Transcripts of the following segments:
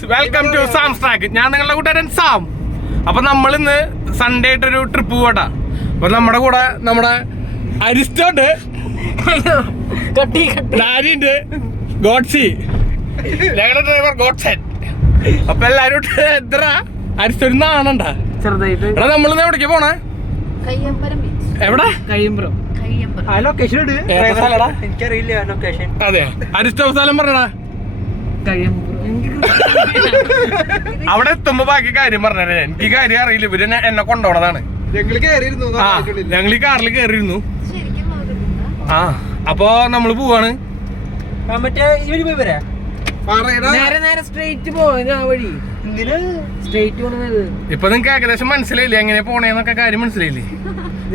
Guys welcome to സാം സ്ട്രാക്ക് ഞാൻ നിങ്ങളുടെ കൂട്ടുകാരൻ സാം. അപ്പൊ നമ്മൾ ഇന്ന് സൺഡേ ആയിട്ടൊരു ട്രിപ്പ് പോകട്ടാ അപ്പൊ നമ്മുടെ കൂടെ നമ്മുടെ അരിസ്റ്റോണ്ട് ഗോഡ്സി. ഞങ്ങളുടെ ഡ്രൈവർ ഗോഡ്സൻ. അപ്പൊ എല്ലാരും എത്ര? നാണണ്ട. എടാ നമ്മളിന്ന് എവിടേക്ക് പോണേ? എവിടെ? കഴിയുമ്പോ കയ്യമ്പലം ആ ലൊക്കേഷൻ ഇട്. ഏതാ സ്ഥലടാ? എനിക്കറിയില്ല ലൊക്കേഷൻ അതെ അരിസ്റ്റോ സ്ഥലം പറഞ്ഞടാ. കഴിയുമ്പോ അവിടെ എത്തുമ്പോ ബാക്കി കാര്യം പറഞ്ഞേ എനിക്ക് കാര്യം അറിയില്ല. ഇവർ എന്നെ- കൊണ്ടോണതാണ് ഞങ്ങൾ ഈ കാറിൽ കയറിയിരുന്നു ആ അപ്പൊ നമ്മൾ പോവാണ്. ഇപ്പൊ നിങ്ങക്ക് ഏകദേശം മനസ്സിലായില്ലേ? എങ്ങനെ പോണേന്നൊക്കെ കാര്യം മനസ്സിലായില്ലേ?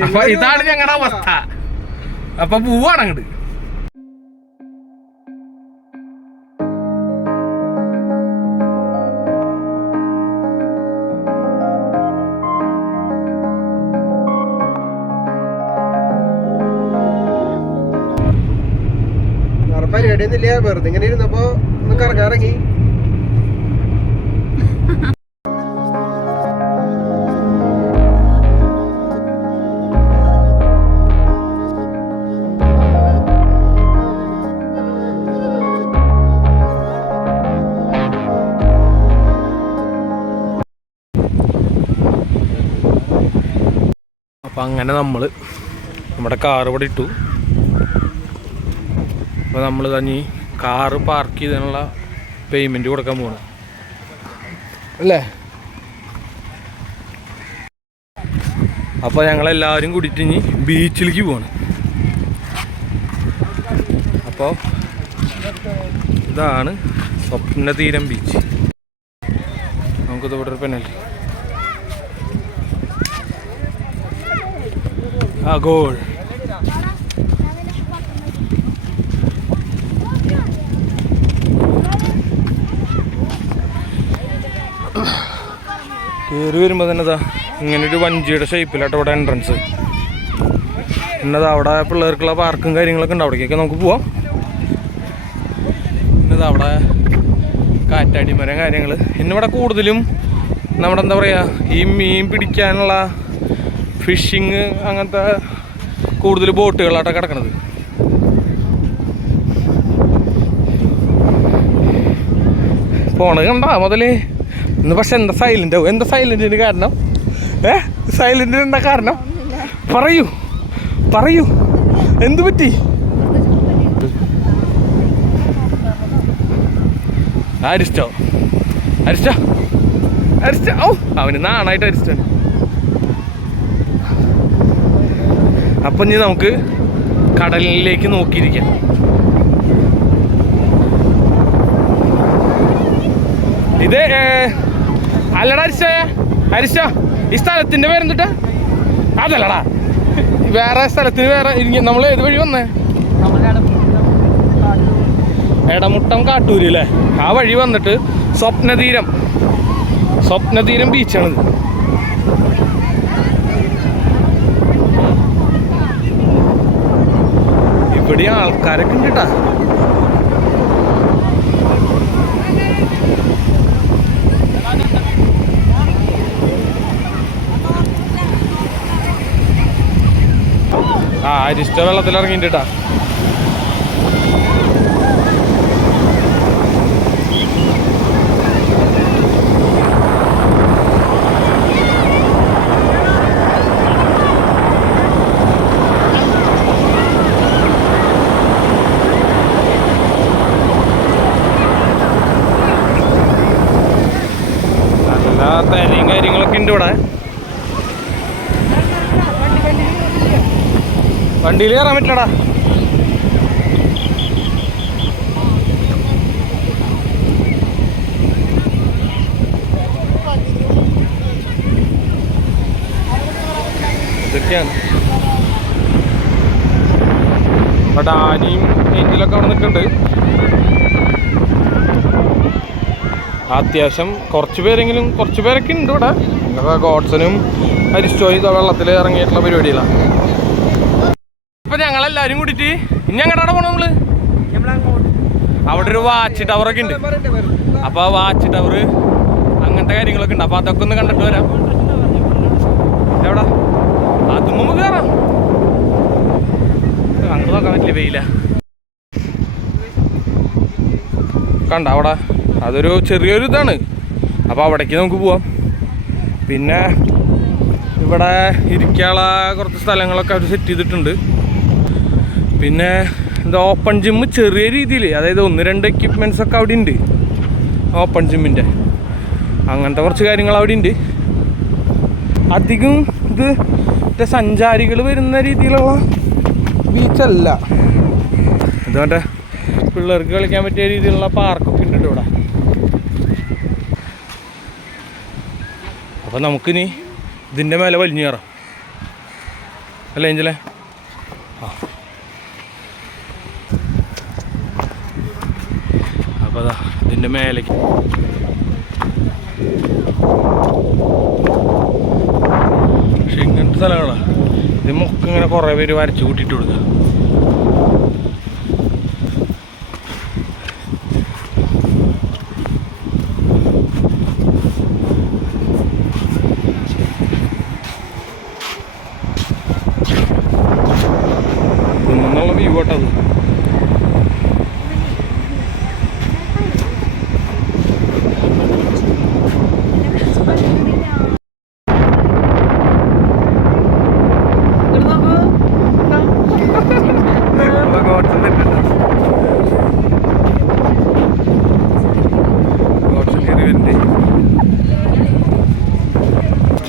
അപ്പൊ ഇതാണ് ഞങ്ങളുടെ അവസ്ഥ. അപ്പൊ പോവാണ് അങ്ങോട്ട് വേറെ പരിപാടിയൊന്നുമില്ല വെറുതെ ഇങ്ങനെ ഇരുന്നപ്പോ ഒന്ന് കറങ്ങാറങ്ങി. അപ്പൊ അങ്ങനെ നമ്മൾ നമ്മുടെ കാർ ഇവിടെ ഇട്ടു. അപ്പൊ നമ്മൾ തന്നെ കാറ് പാർക്ക് ചെയ്തതിനുള്ള പേയ്മെന്റ് കൊടുക്കാൻ പോകണം അല്ലേ? അപ്പോൾ ഞങ്ങളെല്ലാവരും കൂടിയിട്ട് ഇനി ബീച്ചിലേക്ക് പോകണം അപ്പോൾ ഇതാണ് സ്വപ്ന തീരം ബീച്ച് നമുക്കിത് ഇവിടെ ഒരു പെനൽറ്റി ആ ഗോൾ കയറി വരുമ്പോൾ തന്നെ ഇതാ ഇങ്ങനെ ഒരു വഞ്ചിയുടെ ഷേപ്പിലാട്ടോ അവിടെ എൻട്രൻസ് പിന്നത് അവിടെ പിള്ളേർക്കുള്ള പാർക്കും കാര്യങ്ങളൊക്കെ ഉണ്ട്. അവിടേക്കൊക്കെ നമുക്ക് പോവാം. പിന്നത് അവിടെ കാറ്റാടിമരം കാര്യങ്ങൾ പിന്നെ ഇവിടെ കൂടുതലും നമ്മുടെ എന്താ പറയുക ഈ മീൻ പിടിക്കാനുള്ള ഫിഷിങ് അങ്ങനത്തെ കൂടുതൽ ബോട്ടുകളാട്ടോ കിടക്കണത്. പോണത് കണ്ടാ മുതൽ. ഇന്ന് പക്ഷെ എന്താ സൈലന്റ് ആവും? എന്താ സൈലന്റിന് കാരണം? ഏ? സൈലന്റിന് എന്താ കാരണം? പറയൂ. പറയൂ. എന്തു പറ്റി? അരിസ്റ്റോ. അരിസ്റ്റോ. അരിസ്റ്റോ. ഓ അവന് നാണായിട്ട് അരിസ്റ്റോ. അപ്പം ഇനി നമുക്ക് കടലിലേക്ക് നോക്കിയിരിക്കാം. ഇത് അല്ലടാ അരിശ. അരിശോ ഈ സ്ഥലത്തിന്റെ പേരെന്തിട്ടാ? അതല്ലടാ. വേറെ സ്ഥലത്തിന് വേറെ നമ്മൾ ഏത് വഴി വന്നേ? എടമുട്ടം കാട്ടൂരി അല്ലേ? ആ വഴി വന്നിട്ട് സ്വപ്നതീരം. സ്വപ്നതീരം ബീച്ചാണിത്. ഇവിടെ ആൾക്കാരൊക്കെ ഉണ്ട് കേട്ടാ അരിഷ്ട വെള്ളത്തിൽ ഇറങ്ങിയിട്ടാ നല്ല തേനയും കാര്യങ്ങളൊക്കെ ഉണ്ട് ഇവിടെ വണ്ടിയിൽ കയറാൻ പറ്റില്ലടാ. ഇതൊക്കെയാണ്. ആനയും ഏഞ്ചലൊക്കെ അവിടെ നിൽക്കുന്നുണ്ട്. അത്യാവശ്യം കുറച്ച് പേരെങ്കിലും കുറച്ച് പേരൊക്കെ ഉണ്ട് ഇവിടെ. ഗോഡ്സനും അരിസ്റ്റോയും വെള്ളത്തിൽ ഇറങ്ങിയിട്ടുള്ള പരിപാടികളാണ്. അപ്പൊ ഞങ്ങളെല്ലാരും കൂടിട്ട് ഇനി അങ്ങോട്ടാണ് പോണ നമ്മൾ അവിടെ ഒരു വാച്ച് ടവർ ഒക്കെ ഉണ്ട്. അപ്പൊ ആ വാച്ച് ടവർ അങ്ങനത്തെ കാര്യങ്ങളൊക്കെ ഉണ്ട്. അപ്പൊ അതൊക്കെ ഒന്ന് കണ്ടിട്ട് വരാം. എവിടാ? അതും നമുക്ക് കയറാം അങ്ങോട്ട് നോക്കാൻ പറ്റില്ല വെയില. കണ്ട അവിടെ? അതൊരു ചെറിയൊരു ഇതാണ്. അപ്പോൾ അവിടേക്ക് നമുക്ക് പോവാം. പിന്നെ ഇവിടെ ഇരിക്കാനുള്ള കുറച്ച് സ്ഥലങ്ങളൊക്കെ അവർ സെറ്റ് ചെയ്തിട്ടുണ്ട്. പിന്നെ എന്താ ഓപ്പൺ ജിമ്മ് ചെറിയ രീതിയിൽ അതായത് ഒന്ന് രണ്ട് എക്യുപ്മെന്റ്സ് ഒക്കെ അവിടെ ഉണ്ട് ഓപ്പൺ ജിമ്മിന്റെ അങ്ങനത്തെ കുറച്ച് കാര്യങ്ങൾ അവിടെ ഉണ്ട് അധികം ഇത് മറ്റേ സഞ്ചാരികൾ വരുന്ന രീതിയിലുള്ള ബീച്ചല്ല ഇത് മറ്റേ പിള്ളേർക്ക് കളിക്കാൻ പറ്റിയ രീതിയിലുള്ള പാർക്കൊക്കെ ഉണ്ട് ഇവിടെ. അപ്പോൾ നമുക്കിനി ഇതിന്റെ മേലെ വലിഞ്ഞു കയറാം അല്ലേ ഏഞ്ചലേ ആ അപ്പോൾ അതാ ഇതിന്റെ മേലേക്ക് പക്ഷെ ഇങ്ങനത്തെ സ്ഥലങ്ങളാണ് ഇത് ഇങ്ങനെ കുറേ പേര് വരച്ച് കൂട്ടിയിട്ട് കൊടുക്കുക നിന്നുള്ള വ്യൂ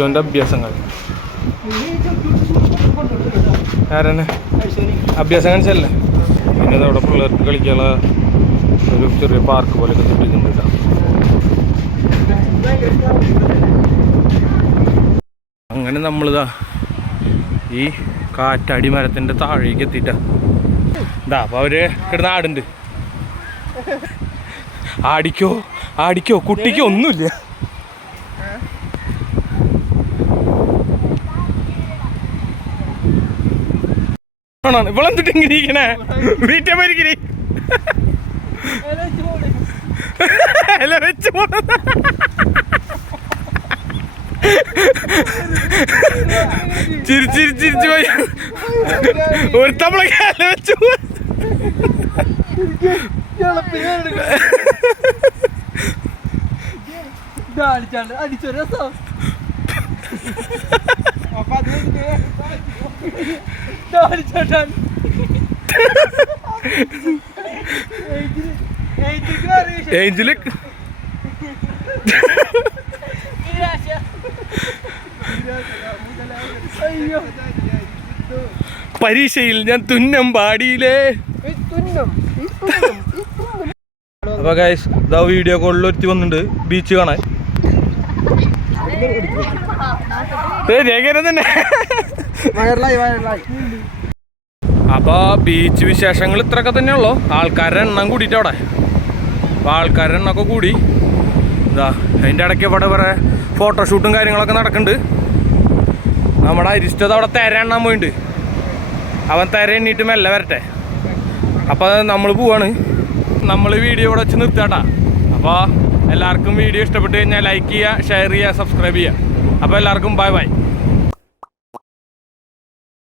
അഭ്യാസങ്ങൾ. ആരാണ്? അഭ്യാസം കാണിച്ചല്ലേ പിന്നെ അവിടെ പിള്ളേർക്ക് കളിക്കാനുള്ള ഒരു ചെറിയ പാർക്ക് പോലെ കിട്ടിയിട്ടുണ്ട് കേട്ടോ അങ്ങനെ നമ്മളിതാ ഈ കാറ്റാടി മരത്തിന്റെ താഴേക്ക് എത്തിയിട്ടാ. ഇതാ അപ്പോൾ അവർ കിടന്ന് ആടുണ്ട്. ആടിക്കോ? ആടിക്കോ? കുട്ടിക്കോ ഒന്നുമില്ല. ആണോ? ഇവളെന്തിട്ട് ഇങ്ങനെ ഇരിക്കണേ? വീട്ടിൽ പോയിരിക്കണേ അല്ല വെച്ച് പോണത് ചിരി ചിരി ചിരിച്ചു പോയി. ഒരു തവള കാല വെച്ചു പോയി. അടിച്ചോ രസം. അയ്യോ പരീക്ഷയിൽ ഞാൻ തുന്നം പാടിയില്ലേ? അപ്പൊ ഗൈസ് ഇതാ വീഡിയോ കോളിൽ ഒരുത്തി വന്നിട്ടുണ്ട് ബീച്ച് കാണാൻ. തന്നെ. വയറിലായി അപ്പോൾ ബീച്ച് വിശേഷങ്ങൾ ഇത്രയൊക്കെ തന്നെയുള്ളൂ ആൾക്കാരുടെ എണ്ണം കൂടിയിട്ട് അവിടെ. അപ്പോൾ ആൾക്കാരുടെ എണ്ണമൊക്കെ കൂടി. ഇതാ അതിന്റെ ഇടയ്ക്ക് ഇവിടെ വേറെ ഫോട്ടോഷൂട്ടും കാര്യങ്ങളൊക്കെ നടക്കുന്നുണ്ട്. നമ്മുടെ അരിഷ്ടത അവിടെ തെര എണ്ണാൻ പോയിട്ടുണ്ട് അവൻ തെര എണ്ണീട്ട് മെല്ലെ വരട്ടെ. അപ്പോൾ നമ്മൾ പോവാണ്. നമ്മൾ വീഡിയോ ഇവിടെ വെച്ച് നിർത്താട്ടാ. അപ്പോൾ എല്ലാവർക്കും വീഡിയോ ഇഷ്ടപ്പെട്ട് കഴിഞ്ഞാൽ ലൈക്ക് ചെയ്യുക ഷെയർ ചെയ്യുക സബ്സ്ക്രൈബ് ചെയ്യുക. അപ്പോൾ എല്ലാവർക്കും ബൈ ബൈ